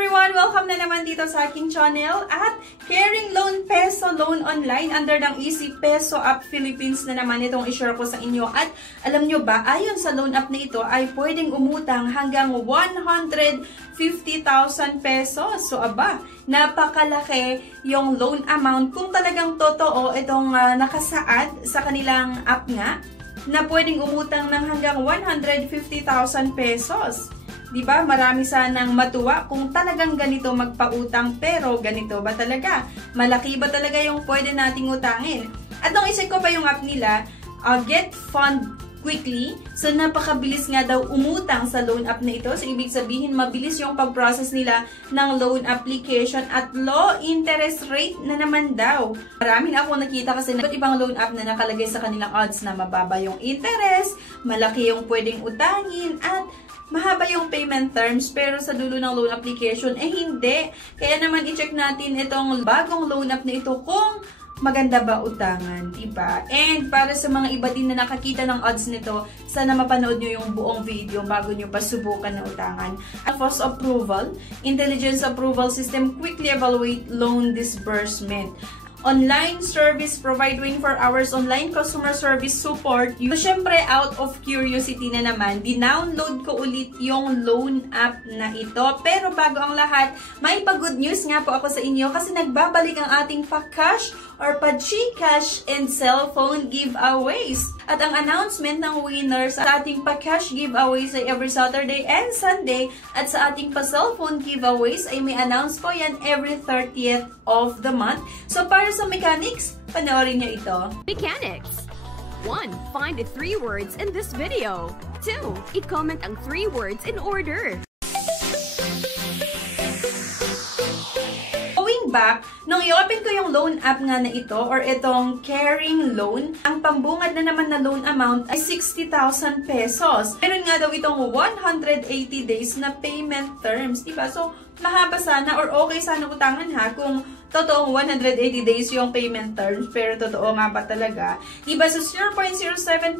everyone! Welcome na naman dito sa aking channel at Caring Loan Peso Loan Online under ng Easy Peso App Philippines na naman itong i-share ko sa inyo. At alam nyo ba, ayon sa loan app na ito ay pwedeng umutang hanggang 150,000 pesos. So aba, napakalaki yung loan amount kung talagang totoo itong nakasaad sa kanilang app nga na pwedeng umutang ng hanggang 150,000 pesos. Diba? Marami sanang matuwa kung talagang ganito magpautang, pero ganito ba talaga? Malaki ba talaga yung pwede nating utangin? At nung isip ko pa yung app nila, Get Fund Quickly, so napakabilis nga daw umutang sa loan app na ito. So ibig sabihin, mabilis yung pag-process nila ng loan application at low interest rate na naman daw. Marami na ako nakita kasi na ibang loan app na nakalagay sa kanilang odds na mababa yung interest, malaki yung pwedeng utangin, at mahaba yung payment terms, pero sa dulo ng loan application, hindi. Kaya naman i-check natin itong bagong loan app na ito kung maganda ba utangan, diba? And para sa mga iba din na nakakita ng odds nito, sana mapanood nyo yung buong video bago nyo pa subukan na utangan. At first approval, intelligence approval system quickly evaluate loan disbursement. Online service provide 24 hours online customer service support. So, syempre, out of curiosity na naman, dinownload ko ulit yung loan app na ito. Pero bago ang lahat, may pa-good news nga po ako sa inyo kasi nagbabalik ang ating pa-cash or pa-GCash and cellphone giveaways. At ang announcement ng winners sa ating pa-cash giveaways ay every Saturday and Sunday. At sa ating pa-cellphone giveaways ay may announce po yan every 30th of the month. So, para sa mechanics, panoorin niyo ito. Mechanics. 1. Find the 3 words in this video. 2. I-comment ang 3 words in order. Going back, nung i-open ko yung loan app nga na ito or itong Caring Loan, ang pambungad na naman na loan amount ay 60,000 pesos. Meron nga daw itong 180 days na payment terms, diba? So, mahaba sana or okay sana utangan ha kung totoong 180 days yung payment terms, pero totoo nga ba talaga? Diba, so 0.07%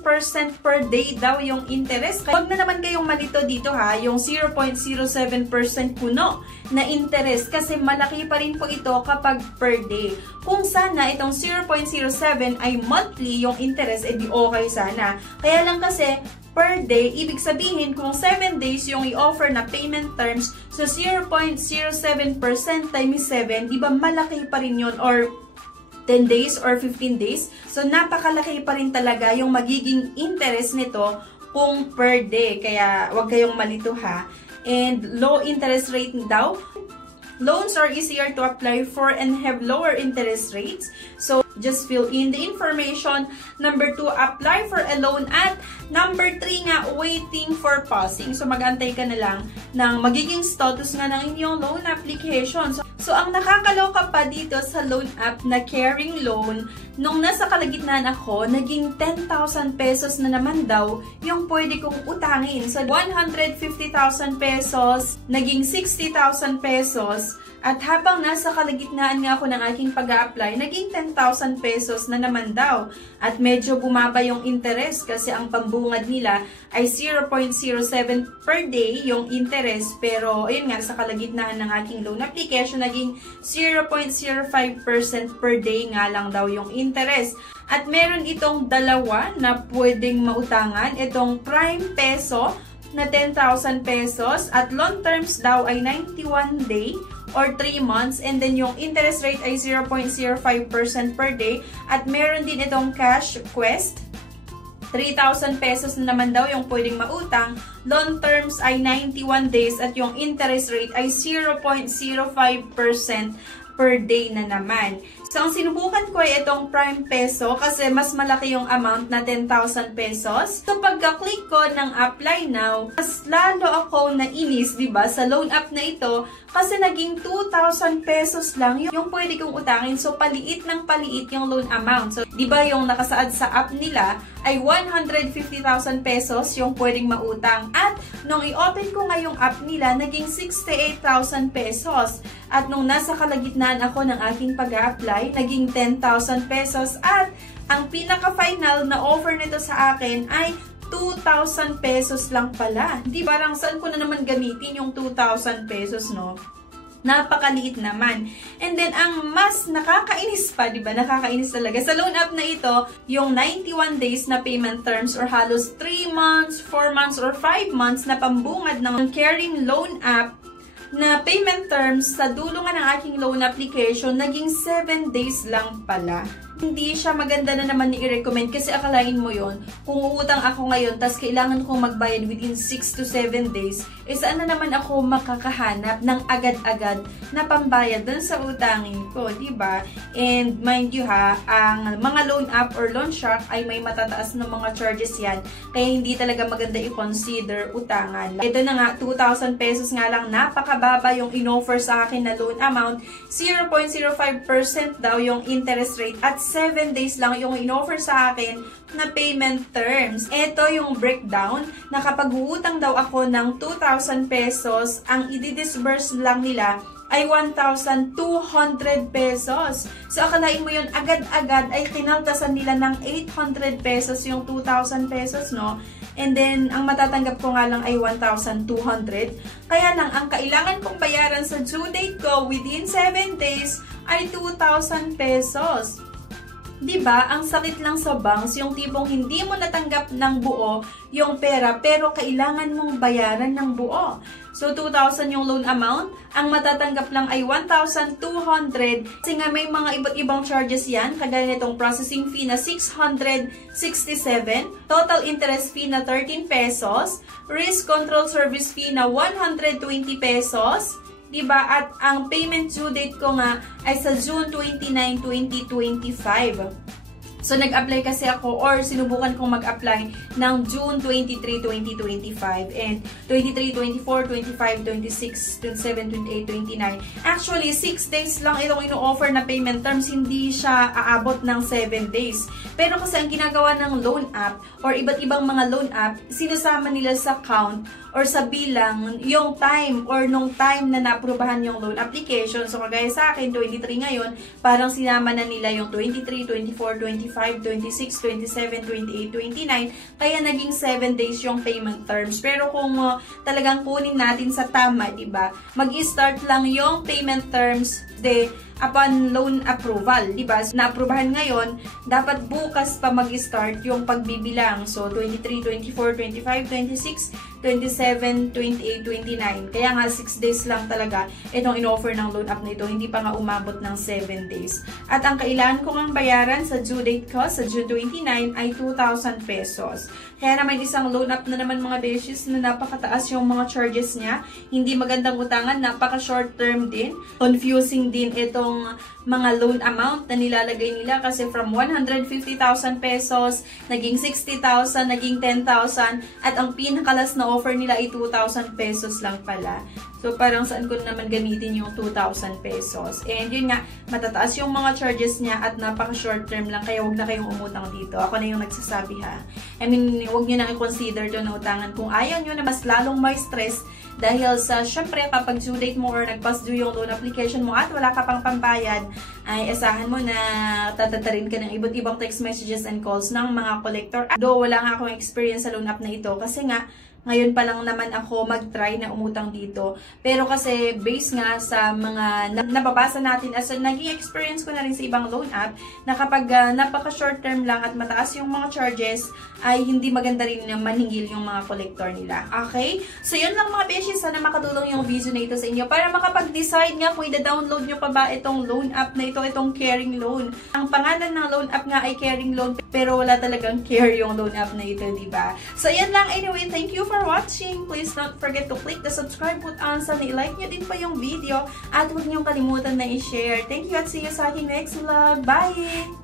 per day daw yung interest. Huwag na naman kayong malito dito ha, yung 0.07% puno na interest kasi malaki pa rin po ito kapag per day. Kung sana itong 0.07 ay monthly yung interest, edi okay sana. Kaya lang kasi per day, ibig sabihin kung 7 days yung i-offer na payment terms, so 0.07% times 7, di ba malaki pa rin yun, or 10 days or 15 days? So napakalaki pa rin talaga yung magiging interest nito kung per day. Kaya wag kayong malito ha. And low interest rate daw. Loans are easier to apply for and have lower interest rates. So, just fill in the information. Number 2, apply for a loan. At number 3 nga, waiting for passing. So, mag-antay ka na lang ng magiging status nga ng inyong loan application. So, ang nakakaloka pa dito sa loan app na Caring Loan, nung nasa kalagitnaan ako, naging 10,000 pesos na naman daw yung pwede kong utangin. So, 150,000 pesos, naging 60,000 pesos. At habang nasa kalagitnaan nga ako ng aking pag-a-apply, naging 10,000 pesos na naman daw. At medyo bumaba yung interest kasi ang pambungad nila ay 0.07 per day yung interest. Pero ayun nga, sa kalagitnaan ng aking loan application, naging 0.05% per day nga lang daw yung interest. At meron itong dalawa na pwedeng mautangan. Itong Prime Peso na 10,000 pesos at long terms daw ay 91 day or 3 months, and then yung interest rate ay 0.05% per day. At meron din itong Cash Quest, 3,000 pesos na naman daw yung pwedeng mautang. Long terms ay 91 days at yung interest rate ay 0.05% per day na naman. So, ang sinubukan ko ay itong Prime Peso kasi mas malaki yung amount na 10,000 pesos. So, pagka-click ko ng Apply Now, mas lalo ako nainis, diba, sa loan app na ito kasi naging 2,000 pesos lang yung pwede kong utangin. So, paliit ng paliit yung loan amount. So, diba yung nakasaad sa app nila ay 150,000 pesos yung pwedeng mautang. At nung i-open ko nga yung app nila, naging 68,000 pesos. At nung nasa kalagitnaan ako ng aking pag-a-apply, naging 10,000 pesos. At ang pinaka-final na offer nito sa akin ay 2,000 pesos lang pala. Di ba, saan ko na naman gamitin yung 2,000 pesos, no? Napakaliit naman. And then, ang mas nakakainis pa, diba? Nakakainis talaga. Sa loan app na ito, yung 91 days na payment terms or halos 3 months, 4 months, or 5 months na pambungad ng Caring Loan app na payment terms sa dulo nga ng aking loan application, naging 7 days lang pala. Hindi siya maganda na naman i-recommend kasi akalain mo yon kung uutang ako ngayon tas kailangan kong magbayad within 6 to 7 days, saan na naman ako makakahanap ng agad-agad na pambayad dun sa utangin ko, diba? And mind you ha, ang mga loan app or loan shark ay may matataas na mga charges yan, kaya hindi talaga maganda i-consider utangan. Ito na nga, 2,000 pesos nga lang, napakababa yung in-offer sa akin na loan amount, 0.05% daw yung interest rate at 7 days lang yung in-offer sa akin na payment terms. Ito yung breakdown na kapag uutang daw ako ng 2,000 pesos, ang i-disburse lang nila ay 1,200 pesos. So, akalain mo yun, agad-agad ay kinaltasan nila ng 800 pesos yung 2,000 pesos, no? And then, ang matatanggap ko nga lang ay 1,200. Kaya lang, ang kailangan kong bayaran sa due date ko within 7 days ay 2,000 pesos. Diba? Ang sakit lang sa banks, yung tipong hindi mo natanggap ng buo yung pera, pero kailangan mong bayaran ng buo. So, 2,000 yung loan amount, ang matatanggap lang ay 1,200 kasi nga may mga iba't ibang charges yan, kagaya nitong processing fee na 667, total interest fee na 13 pesos, risk control service fee na 120 pesos, diba? At ang payment due date ko nga ay sa June 29, 2025. So, nag-apply kasi ako or sinubukan kong mag-apply ng June 23, 2025 and 23, 24, 25, 26, 27, 28, 29. Actually, 6 days lang itong ino-offer na payment terms. Hindi siya aabot ng 7 days. Pero kasi ang ginagawa ng loan app or iba't ibang mga loan app, sinasama nila sa count or sa bilang yung time or nung time na naaprubahan yung loan application. So, kagaya sa akin, 23 ngayon, parang sinama na nila yung 23, 24, 25, 26, 27, 28, 29. Kaya naging 7 days yung payment terms. Pero kung talagang kunin natin sa tama, diba? Mag-start lang yung payment terms upon loan approval, diba? Na-aprubahan ngayon, dapat bukas pa mag-start yung pagbibilang. So, 23, 24, 25, 26, 27, 28, 29. Kaya nga, 6 days lang talaga itong in-offer ng loan app na ito. Hindi pa nga umabot ng 7 days. At ang kailangan ko ang bayaran sa due date ko sa June 29 ay 2,000 pesos. Kaya naman isang loan app na naman mga beshes na napakataas yung mga charges niya. Hindi magandang utangan, napaka-short term din. Confusing din itong mga loan amount na nilalagay nila kasi from 150,000 pesos, naging 60,000, naging 10,000, at ang pinakalas na offer nila ay 2,000 pesos lang pala. So, parang saan ko naman gamitin yung 2,000 pesos. And yun nga, matataas yung mga charges niya at napaka-short term lang, kaya huwag na kayong umutang dito. Ako na yung nagsasabi ha. I mean, huwag nyo na i-consider to na utangan kung ayaw nyo na mas lalong may stress dahil sa, syempre, kapag due date mo or nag-pass due yung loan application mo at wala ka pang pambayad, ay asahan mo na tatatarin ka ng iba't ibang text messages and calls ng mga collector. Though wala nga akong experience sa loan app na ito kasi nga, ngayon pa lang naman ako mag-try na umutang dito. Pero kasi based nga sa mga nababasa natin as naging experience ko na rin sa ibang loan app na kapag napaka-short term lang at mataas yung mga charges ay hindi maganda rin na maningil yung mga collector nila. Okay? So yun lang mga beshes. Sana makatulong yung video na ito sa inyo para makapag-decide nga kung i-download nyo pa ba itong loan app na ito, itong Caring Loan. Ang pangalan ng loan app nga ay Caring Loan pero wala talagang care yung loan app na ito, diba? So yan lang. Anyway, thank you for watching. Please don't forget to click the subscribe button. Sana i-like nyo din pa yung video at huwag nyo kalimutan na i-share. Thank you at see you sa aking next vlog. Bye!